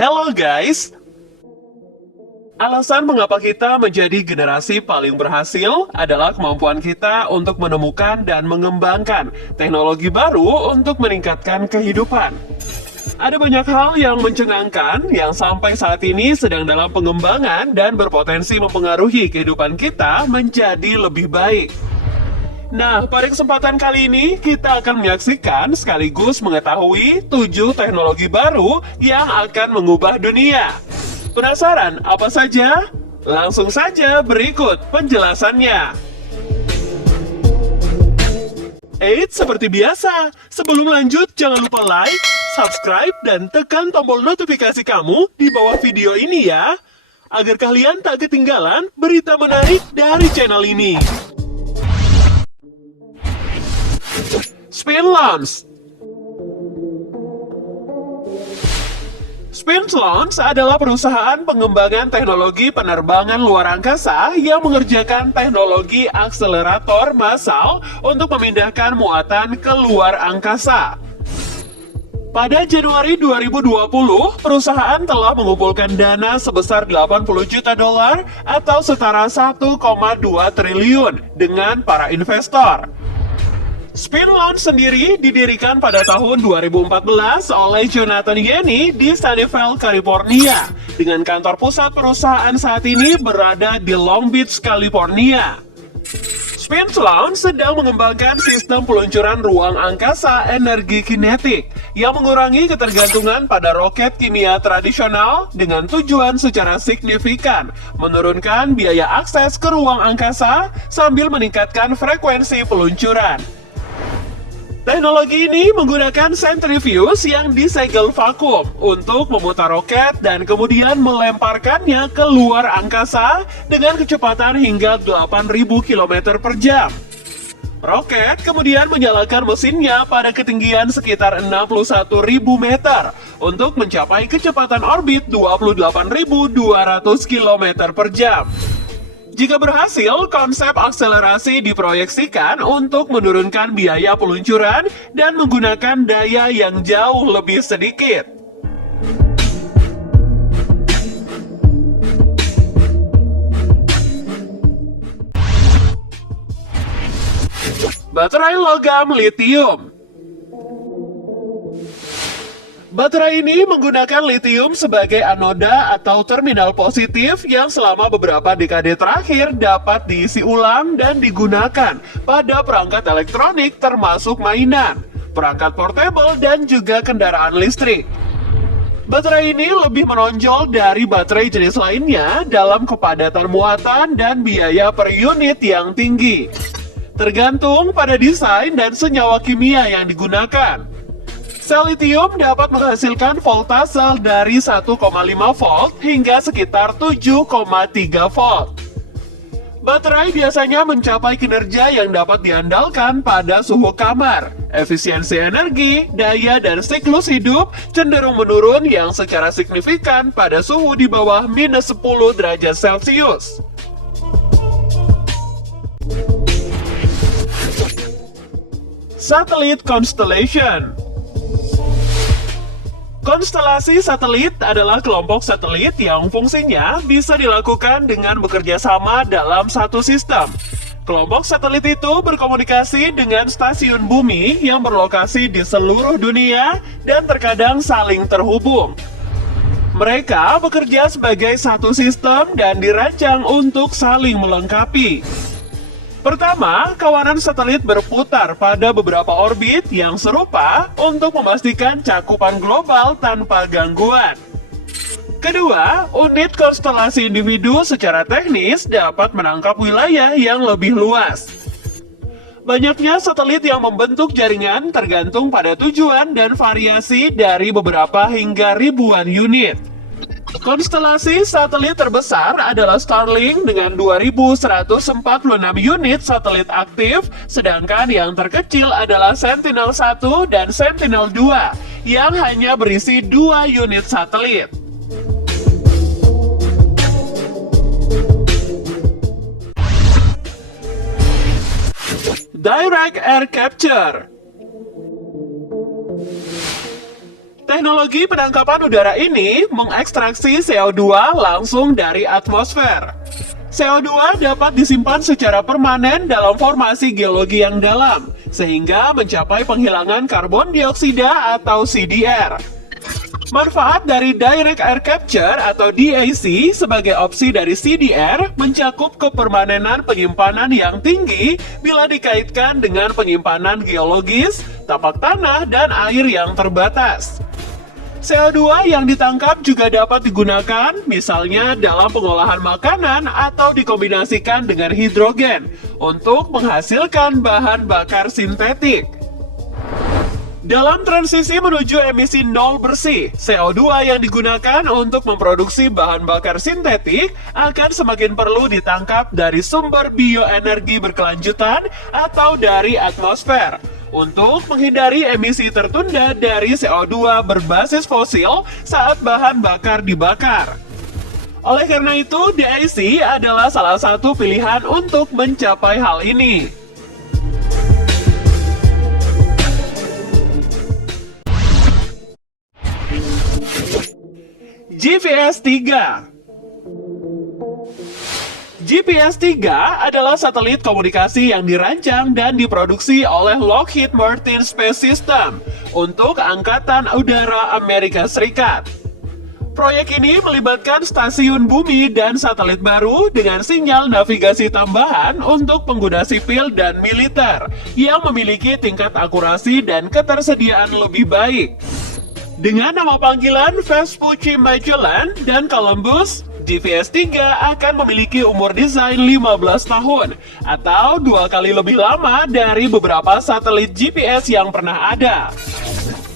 Hello guys! Alasan mengapa kita menjadi generasi paling berhasil adalah kemampuan kita untuk menemukan dan mengembangkan teknologi baru untuk meningkatkan kehidupan. Ada banyak hal yang mencengangkan yang sampai saat ini sedang dalam pengembangan dan berpotensi mempengaruhi kehidupan kita menjadi lebih baik. Nah, pada kesempatan kali ini kita akan menyaksikan sekaligus mengetahui 7 teknologi baru yang akan mengubah dunia. Penasaran apa saja? Langsung saja berikut penjelasannya. Eits, seperti biasa, sebelum lanjut jangan lupa like, subscribe, dan tekan tombol notifikasi kamu di bawah video ini ya, agar kalian tak ketinggalan berita menarik dari channel ini. Spin Launch. Spin Launch adalah perusahaan pengembangan teknologi penerbangan luar angkasa yang mengerjakan teknologi akselerator massal untuk memindahkan muatan ke luar angkasa. Pada Januari 2020, perusahaan telah mengumpulkan dana sebesar 80 juta dolar atau setara 1,2 triliun dengan para investor. Spin Launch sendiri didirikan pada tahun 2014 oleh Jonathan Yeni di Sunnyvale, California, dengan kantor pusat perusahaan saat ini berada di Long Beach, California. Spin Launch sedang mengembangkan sistem peluncuran ruang angkasa energi kinetik yang mengurangi ketergantungan pada roket kimia tradisional dengan tujuan secara signifikan menurunkan biaya akses ke ruang angkasa sambil meningkatkan frekuensi peluncuran. Teknologi ini menggunakan centrifuge yang disegel vakum untuk memutar roket dan kemudian melemparkannya ke luar angkasa dengan kecepatan hingga 8.000 km per jam. Roket kemudian menyalakan mesinnya pada ketinggian sekitar 61.000 meter untuk mencapai kecepatan orbit 28.200 km per jam. Jika berhasil, konsep akselerasi diproyeksikan untuk menurunkan biaya peluncuran dan menggunakan daya yang jauh lebih sedikit. Baterai logam litium. Baterai ini menggunakan litium sebagai anoda atau terminal positif yang selama beberapa dekade terakhir dapat diisi ulang dan digunakan pada perangkat elektronik termasuk mainan, perangkat portable, dan juga kendaraan listrik. Baterai ini lebih menonjol dari baterai jenis lainnya dalam kepadatan muatan dan biaya per unit yang tinggi. Tergantung pada desain dan senyawa kimia yang digunakan. Sel litium dapat menghasilkan voltase dari 1,5 volt hingga sekitar 7,3 volt. Baterai biasanya mencapai kinerja yang dapat diandalkan pada suhu kamar. Efisiensi energi, daya, dan siklus hidup cenderung menurun yang secara signifikan pada suhu di bawah minus 10 derajat Celcius. Satellite Constellation. Konstelasi satelit adalah kelompok satelit yang fungsinya bisa dilakukan dengan bekerja sama dalam satu sistem. Kelompok satelit itu berkomunikasi dengan stasiun bumi yang berlokasi di seluruh dunia dan terkadang saling terhubung. Mereka bekerja sebagai satu sistem dan dirancang untuk saling melengkapi. Pertama, kawanan satelit berputar pada beberapa orbit yang serupa untuk memastikan cakupan global tanpa gangguan. Kedua, unit konstelasi individu secara teknis dapat menangkap wilayah yang lebih luas. Banyaknya satelit yang membentuk jaringan tergantung pada tujuan dan variasi dari beberapa hingga ribuan unit. Konstelasi satelit terbesar adalah Starlink dengan 2.146 unit satelit aktif, sedangkan yang terkecil adalah Sentinel-1 dan Sentinel-2 yang hanya berisi 2 unit satelit. Direct Air Capture. Teknologi penangkapan udara ini mengekstraksi CO2 langsung dari atmosfer. CO2 dapat disimpan secara permanen dalam formasi geologi yang dalam, sehingga mencapai penghilangan karbon dioksida atau CDR. Manfaat dari Direct Air Capture atau DAC sebagai opsi dari CDR mencakup kepermanenan penyimpanan yang tinggi bila dikaitkan dengan penyimpanan geologis, tapak tanah, dan air yang terbatas. CO2 yang ditangkap juga dapat digunakan misalnya dalam pengolahan makanan atau dikombinasikan dengan hidrogen untuk menghasilkan bahan bakar sintetik. Dalam transisi menuju emisi nol bersih, CO2 yang digunakan untuk memproduksi bahan bakar sintetik akan semakin perlu ditangkap dari sumber bioenergi berkelanjutan atau dari atmosfer untuk menghindari emisi tertunda dari CO2 berbasis fosil saat bahan bakar dibakar. Oleh karena itu, DAC adalah salah satu pilihan untuk mencapai hal ini. GPS-3. GPS-3 adalah satelit komunikasi yang dirancang dan diproduksi oleh Lockheed Martin Space System untuk Angkatan Udara Amerika Serikat. Proyek ini melibatkan stasiun bumi dan satelit baru dengan sinyal navigasi tambahan untuk pengguna sipil dan militer yang memiliki tingkat akurasi dan ketersediaan lebih baik. Dengan nama panggilan Vespucci Magellan dan Columbus, GPS-3 akan memiliki umur desain 15 tahun atau 2 kali lebih lama dari beberapa satelit GPS yang pernah ada.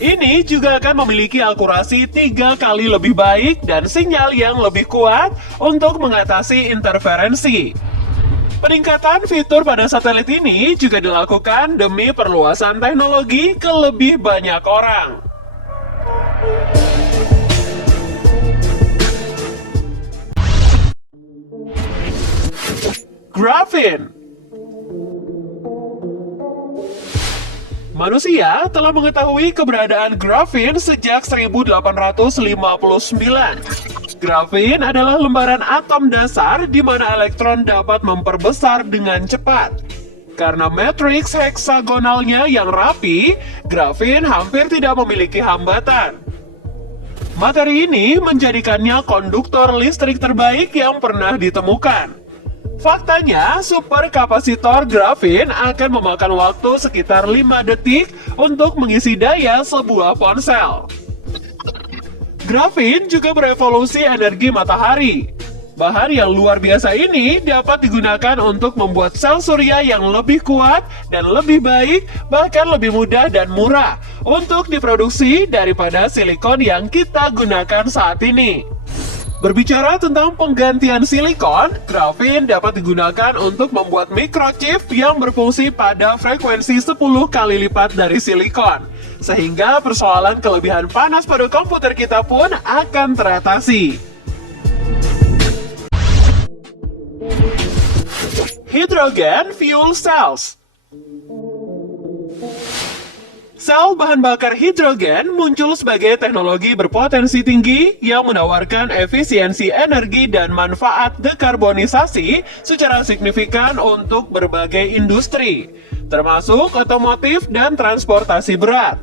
Ini juga akan memiliki akurasi 3 kali lebih baik dan sinyal yang lebih kuat untuk mengatasi interferensi. Peningkatan fitur pada satelit ini juga dilakukan demi perluasan teknologi ke lebih banyak orang. Grafin. Manusia telah mengetahui keberadaan grafin sejak 1859. Grafin adalah lembaran atom dasar di mana elektron dapat memperbesar dengan cepat. Karena matriks heksagonalnya yang rapi, grafin hampir tidak memiliki hambatan. Materi ini menjadikannya konduktor listrik terbaik yang pernah ditemukan. Faktanya, superkapasitor grafin akan memakan waktu sekitar 5 detik untuk mengisi daya sebuah ponsel. Grafin juga berevolusi energi matahari. Bahan yang luar biasa ini dapat digunakan untuk membuat sel surya yang lebih kuat dan lebih baik, bahkan lebih mudah dan murah untuk diproduksi daripada silikon yang kita gunakan saat ini. Berbicara tentang penggantian silikon, grafin dapat digunakan untuk membuat microchip yang berfungsi pada frekuensi 10 kali lipat dari silikon, sehingga persoalan kelebihan panas pada komputer kita pun akan teratasi. Hydrogen Fuel Cells. Sel bahan bakar hidrogen muncul sebagai teknologi berpotensi tinggi yang menawarkan efisiensi energi dan manfaat dekarbonisasi secara signifikan untuk berbagai industri, termasuk otomotif dan transportasi berat.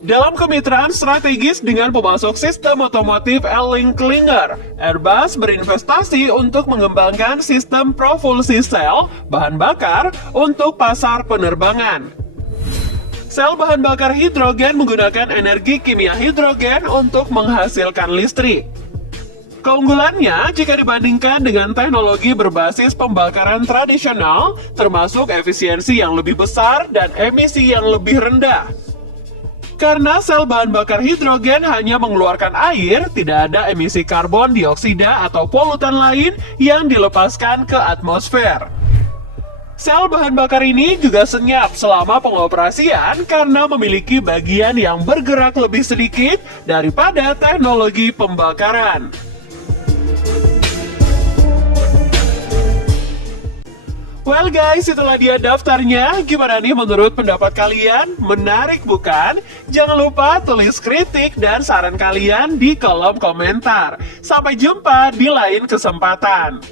Dalam kemitraan strategis dengan pemasok sistem otomotif Elling-Klinger, Airbus berinvestasi untuk mengembangkan sistem propulsi sel bahan bakar untuk pasar penerbangan. Sel bahan bakar hidrogen menggunakan energi kimia hidrogen untuk menghasilkan listrik. Keunggulannya jika dibandingkan dengan teknologi berbasis pembakaran tradisional, termasuk efisiensi yang lebih besar dan emisi yang lebih rendah. Karena sel bahan bakar hidrogen hanya mengeluarkan air, tidak ada emisi karbon dioksida atau polutan lain yang dilepaskan ke atmosfer. Sel bahan bakar ini juga senyap selama pengoperasian karena memiliki bagian yang bergerak lebih sedikit daripada teknologi pembakaran. Well guys, itulah dia daftarnya. Gimana nih menurut pendapat kalian? Menarik bukan? Jangan lupa tulis kritik dan saran kalian di kolom komentar. Sampai jumpa di lain kesempatan.